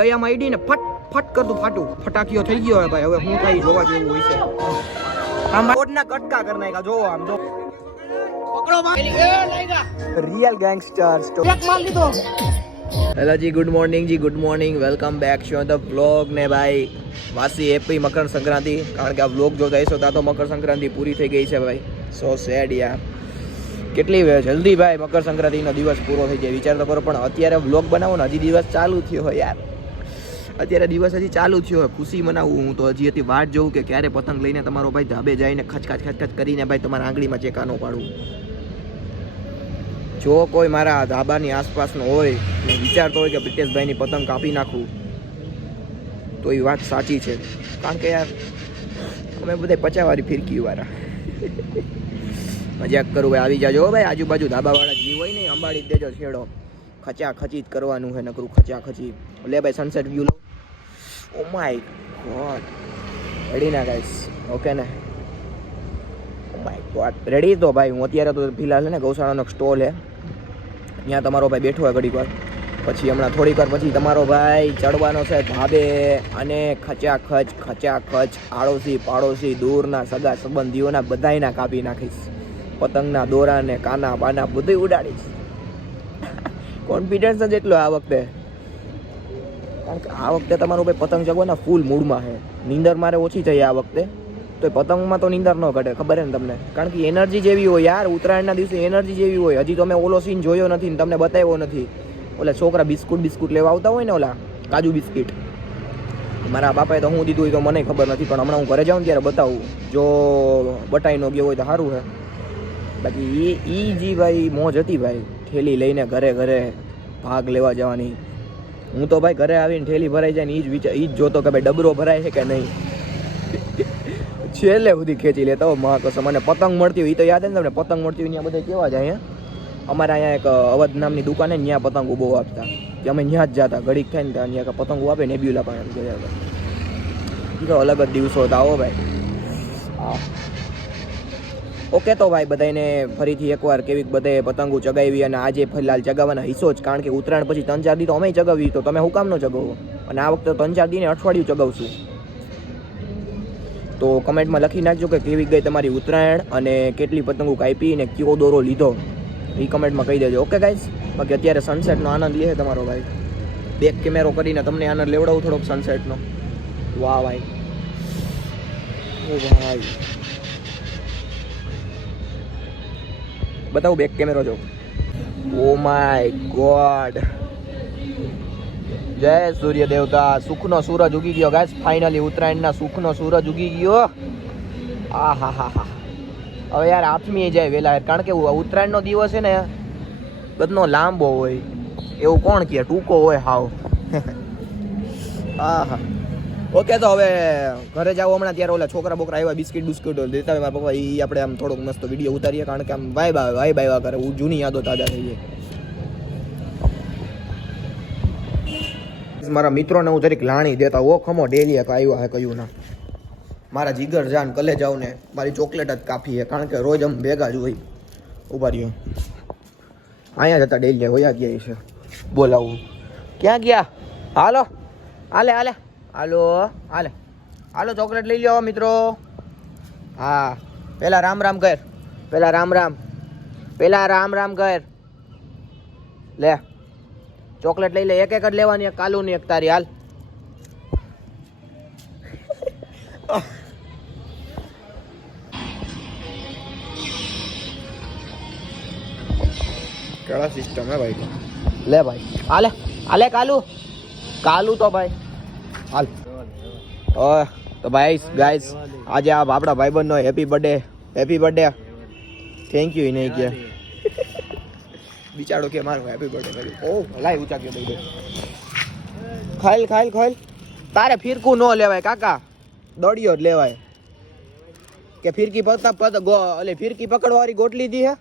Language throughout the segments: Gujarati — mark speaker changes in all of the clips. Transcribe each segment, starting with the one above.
Speaker 1: દયામાં આઈડી ને ફટ ફટ કરતું ફાટું. ફટાકીઓ થઈ ગયો હવે ભાઈ. હવે હું કઈ જોવા જેવું હોય છે. આમ રોડના કટકા કરી નાખ્યા. જોવો આમ જો. Real gangster hello ji good morning ji good morning welcome back show the vlog ને ભાઈ. વાસી હેપી મકર સંક્રાંતિ. કારણ કે આ વ્લોગ જોતા હશો ત્યાં તો મકર સંક્રાંતિ પૂરી થઈ ગઈ છે ભાઈ. સો સેડ યાર. કેટલી જલ્દી ભાઈ મકર સંક્રાંતિનો દિવસ પૂરો થઈ જાય. વિચાર તો કરો પણ અત્યારે વ્લોગ બનાવો ને હજી દિવસ ચાલુ થયો હોય યાર. અત્યારે દિવસ હજી ચાલુ થયો ખુશી મનાવું હું તો. હજી હતી વાટ જોઉં કે ક્યારે પતંગ લઈને તમારો ભાઈ ધાબે જઈને ખચખાચ ખચખચ કરીને ભાઈ તમારા આંગળીમાં ચેકાનો પાડું. જો કોઈ મારા ધાબાની આસપાસનો હોય ને વિચારતો હોય કે બ્રિટેશભાઈની પતંગ કાપી નાખું, તો એ વાત સાચી છે. કારણ કે યાર, અમે બધા પચાવાળી ફિરકી વાળા. મજાક કરું ભાઈ, આવી જાજો ભાઈ. આજુબાજુ ધાબાવાળા જીવ હોય ને અંબાડી દેજો છેડો ખચા ખચી જ કરવાનું છે નકરું ખચા ખચી લે ભાઈ સનસેટ વ્યૂ લો. ઓ માય ગોડ રેડી ના ગાઈસ ઓકે ને? ઓ માય ગોડ રેડી તો ભાઈ, હું અત્યારે તો ફિલહાલ છે ને ગૌશાળાનો સ્ટોલ હે ત્યાં તમારો ભાઈ બેઠો હોય ઘડીક વાર. પછી હમણાં થોડીક વાર પછી તમારો ભાઈ ચડવાનો છે ધાબે અને ખચા ખચ ખચા ખચ આડોશી પાડોશી, દૂરના સગા સંબંધીઓના બધાયના કાપી નાખીશ. પતંગના દોરા ને કાના બાના બધું ઉડાડીશ. કોન્ફિડન્સ જ એટલો આ વખતે. કારણ કે આ વખતે તમારું ભાઈ પતંગ ચગવાના ફૂલ મૂડમાં છે. નીંદર મારે ઓછી થઈ આ વખતે. તો એ પતંગમાં તો નીંદર ન ઘટે, ખબર હે ને તમને? કારણ કે એનર્જી જેવી હોય યાર, ઉત્તરાયણના દિવસે એનર્જી જેવી હોય. હજી તો અમે ઓલો સીન જોયો નથી ને તમને બતાવ્યો નથી. ઓલા છોકરા બિસ્કુટ બિસ્કુટ લેવા આવતા હોય ને ઓલા, કાજુ બિસ્કિટ. મારા બાપાએ તો હું દીધું હોય તો મને ખબર નથી, પણ હમણાં હું ઘરે જાઉં ત્યારે બતાવું. જો બટાઈ નો ગયો હોય તો સારું છે. બાકી એ એ જી ભાઈ મોજ હતી ભાઈ. ઠેલી લઈને ઘરે ઘરે ભાગ લેવા જવાની. હું તો ભાઈ ઘરે આવીને ઠેલી ભરાઈ જાય ને એ જ વિચાર એ જ જોતો કે ભાઈ ડબરો ભરાય છે કે નહીં? છેલ્લે સુધી ખેંચી લેતા હો મહા કસમ અને પતંગ મળતી હોય એ તો યાદ ને તમને? પતંગ મળતી હોય ત્યાં બધા કેવા જાય અમારે અહીંયા એક અવધ નામની દુકાન ત્યાં પતંગો બહુ આપતા. કે અમે ત્યાં જ જતા. ઘડીક થાય ને ત્યાં પતંગો આપે નેબ્યુલા પાસે ગયા હતા અલગ જ દિવસો હતા આવો ભાઈ. હા ઓકે તો ભાઈ બધાને ફરીથી એકવાર કેવી બધે પતંગો ચગાવી અને આજે ફિલહાલ ચગાવવાના હિસ્સો જ. કારણ કે ઉત્તરાયણ પછી ત્રણ ચાર દી તો અમે ચગાવી તો તમે હું કામ ન ચગાવો? અને આ વખતે ત્રણ ચાર દીને અઠવાડિયું ચગાવશું. તો કમેન્ટમાં લખી નાખજો કે કેવી ગઈ તમારી ઉત્તરાયણ અને કેટલી પતંગો કાપી અને કયો દોરો લીધો. એ કમેન્ટમાં કહી દેજો. ઓકે ગાઈઝ બાકી અત્યારે સનસેટનો આનંદ લે તમારો ભાઈ. બેક કેમેરો કરીને તમને આનંદ લેવડાવું થોડોક સનસેટનો વાહ ભાઈ. ઓ ભાઈ. બતાવું બેક કેમેરો જો ઓ માય ગોડ જય સૂર્ય દેવતા સુખનો સૂરજ ઉગી ગયો ગાઈસ ફાઇનલી ઉત્તરાયણના સુખનો સૂરજ ઉગી ગયો. આ હા હા હા હવે યાર આથમી જાય વહેલા. યાર કારણ કે ઉત્તરાયણનો દિવસ છે ને બધનો લાંબો હોય. એવું કોણ કહે? ટૂંકો હોય, હાવ. હા હા ઓકે, તો હવે ઘરે જાવ હમણાં ત્યારે ઓલા છોકરા બોકરા આવ્યા બિસ્કિટ બિસ્કિટ દેતા હોય, મારા પપ્પા એ આપણે આમ થોડોક મસ્ત વીડિયો ઉતારીએ, કારણ કે આમ વાઇબ આવે વાઇબ આવ્યા કરે હું જૂની યાદો તાજા થઈ જાય. મારા મિત્રોને હું જરીક લાણી દેતા ઓ ખમો ડેલી આવ્યા હે કયું ના. મારા જીગર જાન કલે જાવ ને, મારી ચોકલેટ જ કાફી છે કારણ કે રોજ આમ ભેગા જ હોય. ઊભા રહ્યો. અહીંયા જતા ડેલી હોયા ગયા છે. બોલાવું. ક્યાં ગયા? હાલો. હાલે હાલે હાલો હાલે. હાલો ચોકલેટ લઈ લ્યો મિત્રો. હા પેલા રામ રામ કર. પેલા રામ રામ. પેલા રામ રામ કર. લે ચોકલેટ લઈ લે એક એક જ લેવાની એક કાલુ ની એક તારી હાલ. કેળા સિસ્ટમ હે ભાઈ? લે ભાઈ હાલે હાલે કાલુ. કાલુ તો ભાઈ. હાલ. તો ભાઈ ગાઈસ આજે આ આપણા ભાઈબંધનો happy birthday happy birthday thank you નહીં કે બિચારો કે મારો હેપી બર્થડે ઓ, લાઈ ઊંચા દઈ દે. ખાઈલ ખાઈલ ખાઈલ. તારે ફિરકું ન લેવાય, કાકા. દોડિયો જ લેવાય. કે ફિરકી પકતા પત ગો એટલે ફિરકી પકડવા વાળી ગોટલી દી હે?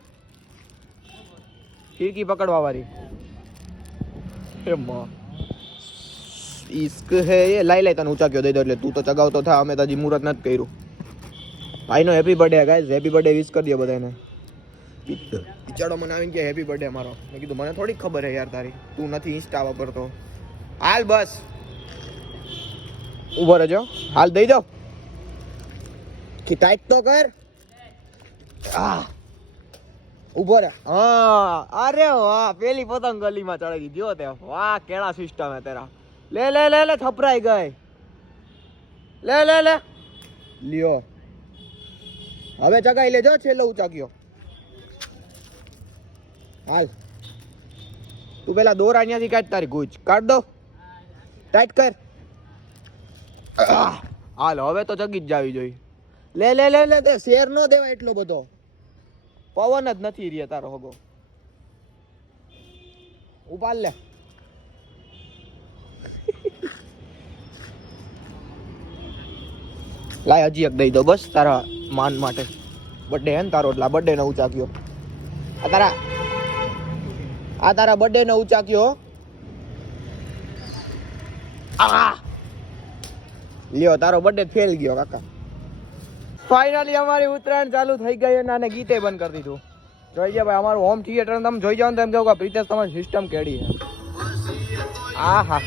Speaker 1: ફિરકી પકડવા વાળી એ માં. ઇશ્ક હે એ. લાઈ લાઈ તને ઊંચા કયો દઈ દો એટલે તું તો ચગાવતો થા અમે તો હજી મુહૂર્ત નથી કર્યું. ભાઈનો happy birthday guys happy birthday wish કરી દો બધાને બિચારો મને આવીને કે હેપી બર્થડે મારો. મેં કીધું મને થોડી ખબર હે યાર તારી. તું નથી ઇન્સ્ટા વાપરતો. હાલ બસ. ઊભો રહેજો. હાલ દઈ દો. કે ટાઈટ તો કર. આ ઊભો રે. હા. અરે વાહ પેલી પતંગ ગલીમાં ચડાવી દીધી હો તે. વાહ કેળા સિસ્ટમ હે તેરા. લે લે લે લે, થપરાઈ ગઈ. લે લે લે. લ્યો. હવે ચગાઈ લેજો, છેલ્લો ઉચાક્યો. હાલ. તું પેલા દોરા અહીંયાથી કાઢ તારી ગુજ કાઢ દો. ટાઈટ કર. હાલ, હવે તો ચગી જ જાવી જોઈએ. લે લે લે લે, તે શેર નો દેવાય એટલો બધો. પવન જ નથી રે તારો હગો. ઉપાડ લે. લાય હજી એક દઈ દો બસ તારા માન માટે. બર્થડે હે ને તારો એટલે બર્થડે નો ઉચાક્યો. આ તારા આ તારા બર્થડે નો ઉચાક્યો આ લ્યો, તારો બર્થડે ફેલ ગયો, કાકા. ફાઇનલી અમારી ઉત્તરાયણ ચાલુ થઈ ગઈ અને આને ગીતે બંધ કરી દીધું. જોઈ જાય ભાઈ, અમારું હોમ થિયેટર તમે જોઈ જાવ ને એમ કહું કે પ્રીતેશ તમારી સિસ્ટમ કેડી છે. આ હા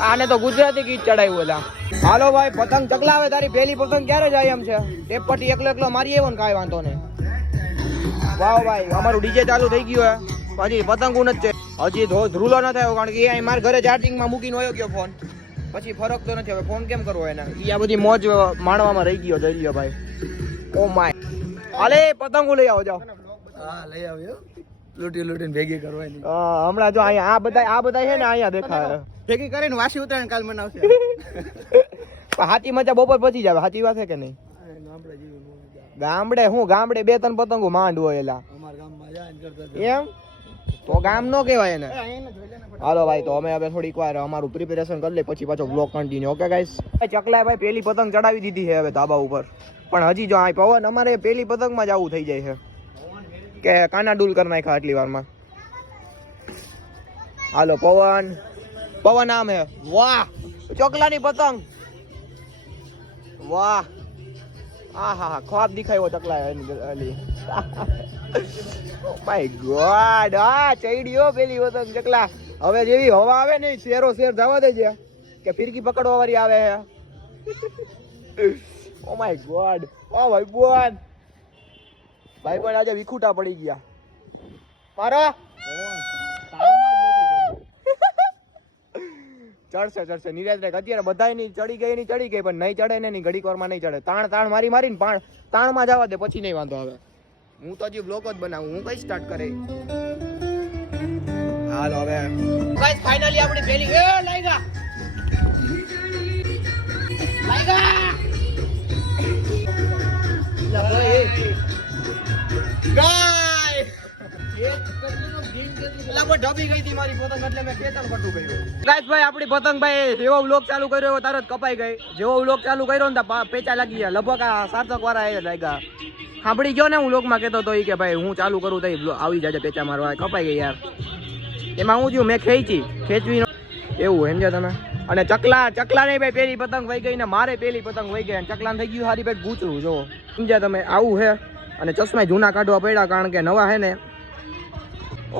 Speaker 1: આને તો ગુજરાતી ગીત ચડાવ્યું એલા હાલો ભાઈ પતંગ ચકલાવે તારી પહેલી પતંગ ક્યારે જાય એમ છે? ટેપ પટ્ટી એકલો એકલો મારી આવ્યો ને કાંઈ વાંધો નહીં. વાહ ભાઈ અમારું ડીજે ચાલુ થઈ ગયું હે. હજી પતંગું નથી છે. હજી ધો ધ્રુલો ન થયો કારણ કે એ અહીં મારા ઘરે ચાર્જિંગમાં મૂકીને વયો ગયો ફોન પછી ફરક તો નથી હવે ફોન કેમ કરવો એને? એ આ બધી મોજ માણવામાં રહી ગયો જઈ ગયો ભાઈ. Oh my. અલે પતંગો લઈ આવો જાઓ.
Speaker 2: હા લઈ આવ્યો. લૂંટી લૂંટીને ભેગી કરવાની.
Speaker 1: હમણાં જો અહીંયા આ બધા આ બધા છે ને અહીંયા દેખાય.
Speaker 2: ભેગી કરીને વાસી ઉતરાયણ કાલ મનાવશે.
Speaker 1: પણ હાથી મજા બપોર પછી જાવે હાથી વાત છે કે નહીં?
Speaker 2: ગામડે
Speaker 1: હું? ગામડે બે ત્રણ પતંગો માંડ હોય એલા. એમ? તો ગામ નો કહેવાય એને. હાલો ભાઈ તો અમે હવે થોડીક વાર અમારું પ્રિપેરેશન કરી લઈએ પછી પાછો બ્લોક કન્ટિન્યુ ઓકે ગાઈસ ચકલાએ ભાઈ પેલી પતંગ ચડાવી દીધી છે હવે ધાબા ઉપર. પણ હજી જો આ પવન અમારે પેલી પતંગમાં જ આવું થઈ જાય છે. કે કાના ડૂલ કરી નાખ્યા આટલી વારમાં. હાલો પવન. પવન આમ હે. વાહ, ચોકલાની પતંગ. વાહ. હા હા હા ખ્વાબ દેખાયો ચકલા એની માય ગોડ આ ચડ્યો પેલી પતંગ, ચકલા. હવે જેવી હવા આવે ને શેરો શેર જવા દેજે. કે ફિરકી પકડવા વાળી આવે હે. ઓ માય ગોડ ઓ ભાઈ બોન ભાઈ પણ આજે વિખુટા પડી ગયા. મારા ચડશે ચડશે. નિરાજ રે અત્યારે બધાયની ચડી ગઈ ની ચડી ગઈ પણ નહીં ચડે ને નહીં ઘડીક વારમાં નહીં ચડે. તાણ તાણ મારી મારીને પાણ તાણમાં જવા દે પછી નહીં વાંધો આવે. હું તો હજી બ્લોગ જ બનાવું. હું કઈ સ્ટાર્ટ કરે? હાલો હવે. ગાઈસ ફાઇનલી આપણી પેલી એ લાઈગા લાઈગા લા ભાઈ. ગાય એલા પણ ઢબી ગઈ હતી મારી પતંગ એટલે મેં ખેતર પટું કર્યું ગાઈસ! ભાઈ આપણી પતંગ ભાઈ જેવો વ્લોગ ચાલુ કર્યો તરત કપાઈ ગઈ. જેવો વ્લોગ ચાલુ કર્યો ને પેચા લાગી ગયા. લગભગ આ સાર્થક વાળા એ લાગ્યા. સાંભળી ગયો ને હું લોકમાં કહેતો હતો કે ભાઈ, હું ચાલુ કરું તો આવી જાય પેચા મારવા. કપાઈ ગઈ યાર. એમાં હું થયું, મેં ખેંચી. ખેંચવી એવું છે તમે. અને ચકલા ચકલા ને ભાઈ, પેલી પતંગ વહી ગઈ ને મારે પેલી પતંગ વહી ગઈ ચકલા થઈ ગયું હારી ભાઈ ગૂંચરું, જો. સમજ્યા તમે, આવું છે અને ચશ્મા જૂના કાઢવા પડ્યા કારણ કે નવા હે ને.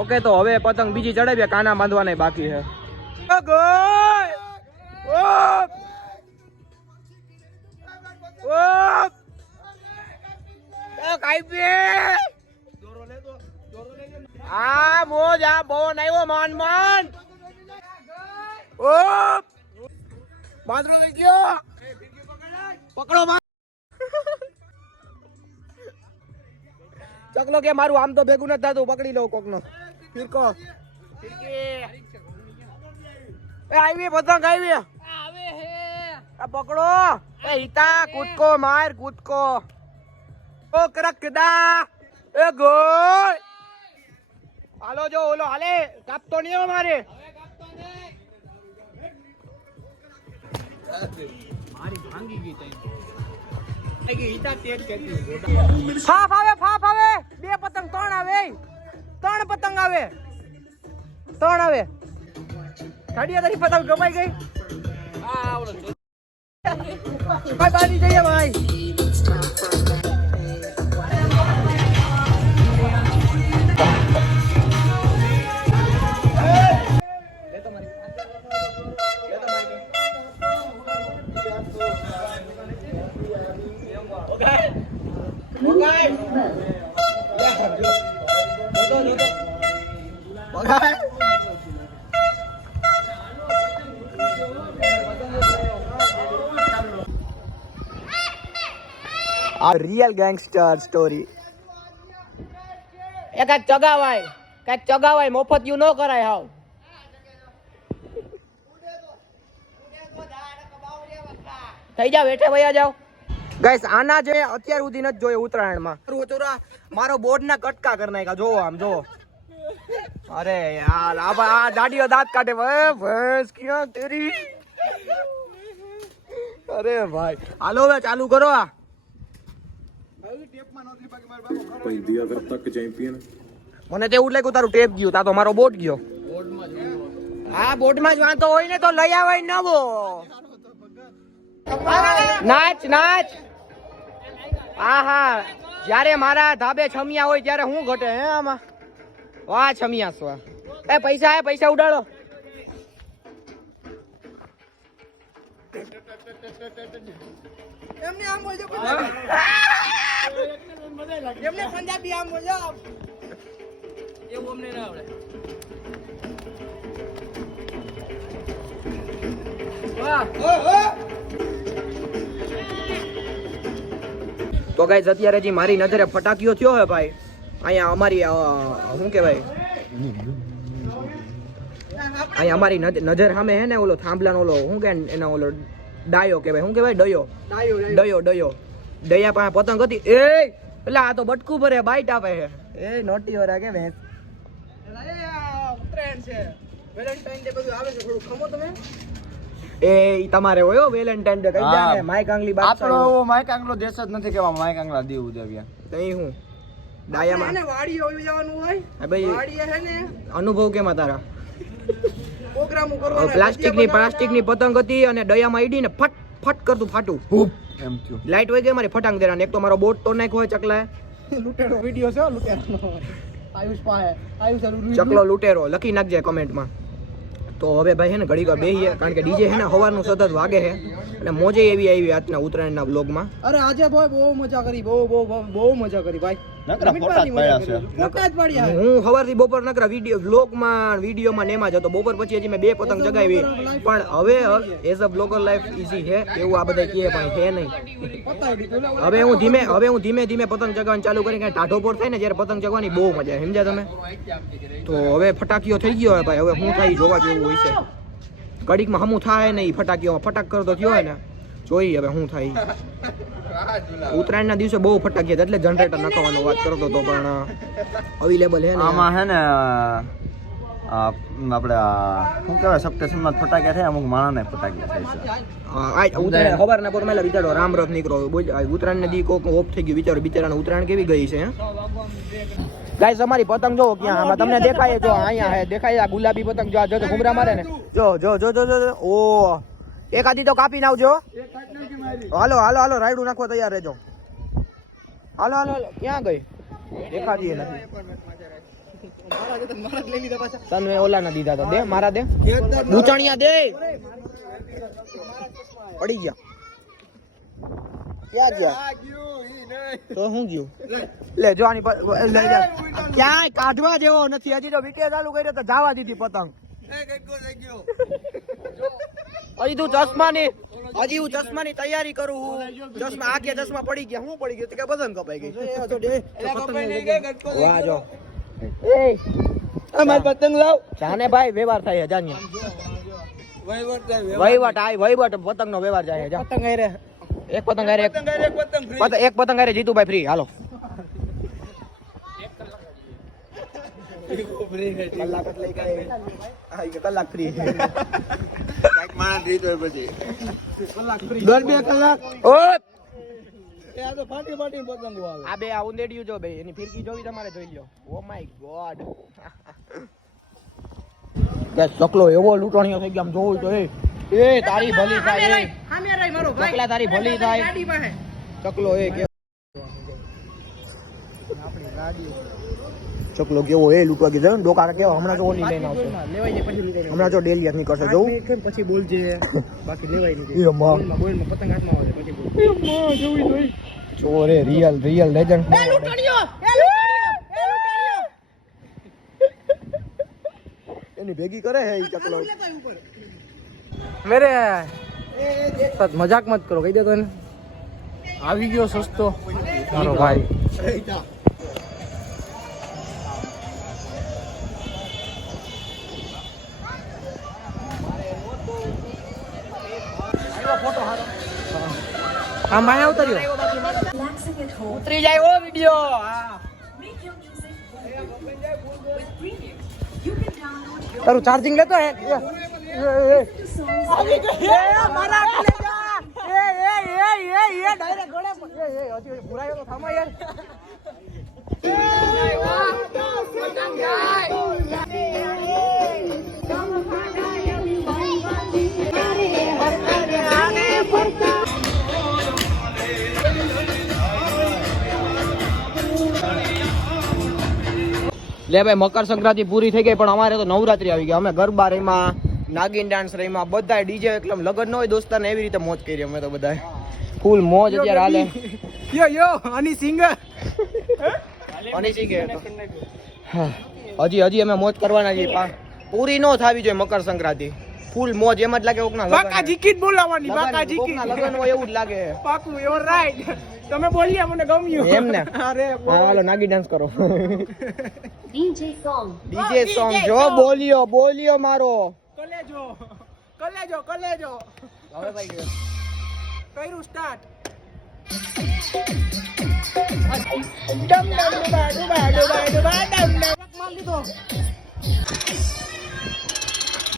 Speaker 1: ઓકે, તો હવે પતંગ બીજી ચડાવીએ, કાના બાંધવાના બાકી છે. આ મોજ આ બોન આવ્યો માન માન ઓ બાંધરો આવી ગયો ચકલો કે મારું આમ તો ભેગું નથી થતું, પકડી લઉં કોક નો ફિરકો એ આવી પતંગ આવી આ પકડો એ હિતા કૂદકો માર કૂદકો ઓ કરકડા એ ગોય હાલો જો ઓલો હાલે કાપતો નહીં હો મારે ફાફ આવે ફાફ આવે બે પતંગ ત્રણ આવે ત્રણ પતંગ આવે ત્રણ આવે કાઢિયા તારી પતંગ કમાઈ ગઈ ભાઈ બાજી જઈએ ભાઈ Okay. Okay. Real gangster story એ કાંઈક ચગાવાય કાંઈક ચગાવાય મફત યુ ન કરાય હાવ. થઈ જાવ હેઠે વયા જાવ ગાઈસ આના જે અત્યાર સુધી નથી જોયો ઉત્તરાયણમાં. ચોરા મારો બોર્ડ ના કટકા કરી નાખ્યા જોવો આમ જોવો. અરે યાર આ આ દાડીઓ દાંત કાઢે ભેંસ ક્યાં તેરી? અરે ભાઈ હાલો હવે ચાલુ કરો આ.
Speaker 3: કોઈ દિયા કર તક ચેમ્પિયન
Speaker 1: મને તો એવું લાગ્યું તારું ટેપ ગયું તા તો મારો બોટ ગયો. હા બોટમાં જ વાંધો હોય ને તો લઈ આવે નવો. નાચ નાચ. હા હા જ્યારે મારા ધાબે છમિયા હોય ત્યારે હું ઘટે, હે આમાં? વાહ, છમિયા સ્વા એ પૈસા હે પૈસા ઉડાડો.
Speaker 2: એમને આમ બોલજો એમને પંજાબી આમ બોલજો એવું અમને ના આવડે.
Speaker 1: તો ગાઈઝ અત્યારે જે મારી નજરે ફટાકીઓ થયો હે ભાઈ અહીંયા અમારી શું કહેવાય? અહીંયા અમારી નજર સામે હે ને ઓલો થાંભલાનો ઓલો શું કે એના ઓલો ડાયો કહેવાય. શું કહેવાય? ડયો. ડયો ડયો. ડયા પાસે પતંગ હતી. એ એટલે આ તો બટકું ભરે બાઈટ આપે છે. એ નોટી વરા કે ભેંસ.
Speaker 2: ઉત્તરાયણ છે. વેલેન્ટાઇન ડે બધું આવે છે થોડું. ખમો તમે?
Speaker 1: એ તમારે હોય વેલેન્ટાઇન ડે કહી દે માઈક આંગલી બાદ
Speaker 4: આપણો માઈક આંગલો દેશ જ નથી કેવા માઈક આંગલા દીવ ઉજવ્યા
Speaker 1: તઈ હું? ડાયામાં.
Speaker 2: એને વાડીએ જવાનું હોય?
Speaker 1: ભાઈ
Speaker 2: વાડીએ છે ને?
Speaker 1: અનુભવ કેમાં તારા?
Speaker 2: પ્રોગ્રામ કરવાના
Speaker 1: પ્લાસ્ટિકની પ્લાસ્ટિકની પતંગ હતી અને દયામાં ઈડીને ફટ ફટ કરતું ફાટું.
Speaker 4: એમ થયું.
Speaker 1: લાઈટ વહી ગઈ મારી ફટાંગ દેરા એક તો મારો બોટ તો નાખ્યો હોય ચકલાએ
Speaker 2: લૂંટેરો વિડિયો છે હો, આયુષ પાસે. આયુષ
Speaker 1: ચકલો લૂંટેરો લખી નાખજે કમેન્ટમાં. તો હવે ભાઈ હે ને ઘડીક વાર બેહીએ કારણ કે ડીજે હે ને હવારનું સતત વાગે છે અને મોજે એવી આવી આજના ઉત્તરાયણના બ્લોગમાં
Speaker 2: અરે આજે ભાઈ બહુ મજા કરી બહુ બહુ- બહુ મજા કરી ભાઈ.
Speaker 4: નકરા ફોટા પડ્યા
Speaker 2: કરી. ફોટા જ પડ્યા
Speaker 1: હું સવારથી બપોર નકરા વિડિયો બ્લોગમાં વિડીયોમાં ને એમાં જ હતો. બપોર પછી હજી મેં બે પતંગ જગાવી પણ હવે as a blogger life easy છે. એવું આ બધા કહે પણ છે નહીં. હવે હું ધીમે હવે હું ધીમે ધીમે પતંગ ચગાવવાનું ચાલુ કરી કાંઈ ટાઢો પોર થાય ને જ્યારે પતંગ ચગવાની બહુ મજા સમજ્યા તમે? તો હવે ફટાકીઓ થઈ ગયો હોય ભાઈ. હવે હું થાય જોવા જેવું હોય છે. કડીકમાં હમું થાય ને ઈ ફટાકીઓમાં. ફટાક કરતો થયો હોય ને જોઈએ હવે શું થાય. ઉત્તરાયણના દિવસે બહુ ફટાકીયા હતા, એટલે જનરેટર નાખવાનો વાત કરતો હતો પણ અવેલેબલ છે ને.
Speaker 4: આમાં હે ને આપણે શું કહેવાય સપ્ટેશનમાં ફટાક્યા થાય અમુક માણસને ફટાક્યા થાય છે.
Speaker 1: હા, આ ઉત્તરાયણ ખબરના મેલા વિચારો રામ રથ નીકળો બોલ આ ઉત્તરાયણ દી કોક ઓફ થઈ ગયું વિચારો બિચારાને ઉત્તરાયણ કેવી ગઈ છે ગાઈસ અમારી પતંગ જો ક્યાં? આમાં તમને દેખાય જો અહીંયા હે દેખાય આ ગુલાબી પતંગ જો આ જો ઘુમરા મારે ને. જો જો જો જો જો જો. ઓ એક આદી તો કાપી નાવજો. હાલો હાલો હાલો રાયડું નાખવા તૈયાર રહેજો. હાલો હાલો ક્યાં ગઈ? દેખાતી નથી.
Speaker 2: લઈ
Speaker 1: તને ઓલા ના દીધા તો. દે મારા દે. બુચણિયા દે. પડી ગયા. ક્યાં ગયા? તો શું ગયું? લે જો આની પ- જા. ક્યાંય કાઢવા જેવો નથી. હજી તો વિકેટ ચાલુ કરી તો જવા દીધી પતંગ. હજી તું ચશ્માની હજી હું ચશ્માની તૈયારી કરું હું ચશ્મા આખે ચશ્મા પડી ગયા હું પડી ગયો કે બદન કપાઈ ગઈ. તો વાહ જો. એ
Speaker 2: મારી પતંગ લાવ.
Speaker 1: જાને ભાઈ વ્યવહાર થાય જાન્ય વહીવટ આય વહીવટ પતંગ નો વ્યવહાર જાય જા.
Speaker 2: પતંગ
Speaker 1: એક પતંગ હારે એક પતંગ એક પતંગ હારે જીતુભાઈ ફ્રી હાલો. કલાક જ લઈ ગઈ. હા, ઈ કલાક ફ્રી
Speaker 2: દર બે કલાક.
Speaker 1: ઓ
Speaker 2: એ આ તો ફાટી ફાટી પતંગો આવે.
Speaker 1: આ બે આ ઉંદેડિયું જો બે એની ફિરકી જોવી તમારે જોઈ લ્યો. ઓ માય ગોડ કે સકલો એવો લૂંટણીયો થઈ ગયો આમ જોવું તો એ. એ તારી ભલી થાય
Speaker 2: સામે રહી મારો ભાઈ.
Speaker 1: ચકલા તારી ભલી થાય. ચકલો એ કે ચકલો કેવો એ લૂંટવા ગયો ને ડોકા કેવો? હમણાં જો ઓલી લઈને આવશે. હમણાં જો ડેલિયત નીકળશે જોવું
Speaker 2: કેમ પછી બોલજે બાકી લેવાય નહીં
Speaker 1: એ માં
Speaker 2: બોલમાં પતંગ હાથમાં આવે પછી બોલ.
Speaker 1: ચોરે રિયલ રિયલ લેજન્ડ એની ભેગી કરે હે ઈ ચકલો. મેરે મજાક મત કરો કહી દે તો એને. આવી ગયો સસ્તો. મારો ભાઈ. આમ ભાઈ ઉતર્યો. ઉતરી જાય ઓ વિડિયો હા તારું ચાર્જિંગ લેતો હે મારા કલેજા એ એ એ એ એ ડાયરેક્ટ ગળે એ એ હજી પુરાયો તો થામા યાર લે ભાઈ મકર સંક્રાંતિ પૂરી થઈ ગઈ પણ અમારે તો નવરાત્રી આવી ગઈ. અમે ગરબા રહીમાં નાગિન ડાન્સ રહીમાં બધા ડીજે એકદમ લગન ન હોય દોસ્તાને એવી રીતે મોજ કરી અમે તો બધા ફૂલ મોજ અત્યારે હાલે. યો યો અની સિંગર અની સિંગર હજી હજી અમે મોજ કરવાના છીએ પૂરી નો થાવી જોઈએ મકર સંક્રાંતિ. ફૂલ મોજ એમ જ લાગે લગન
Speaker 2: બાકા જીકી જ બોલાવાની બાકા જીકી
Speaker 1: લગન હોય એવું જ લાગે
Speaker 2: પાકું યોર રાઈટ તમે બોલ્યા મને ગમ્યું
Speaker 1: એમ ને
Speaker 2: અરે
Speaker 1: હાલો નાગી ડાન્સ કરો
Speaker 3: ડીજે સોંગ
Speaker 1: ડીજે સોંગ જો બોલ્યો બોલ્યો મારો
Speaker 2: કલેજો કલેજો કલેજો
Speaker 1: હવે ભાઈ
Speaker 2: કર્યું સ્ટાર્ટ ડમ ડમ ડુબા ડુબા ડુબા ડુબા ડમ ડમ માર લીધો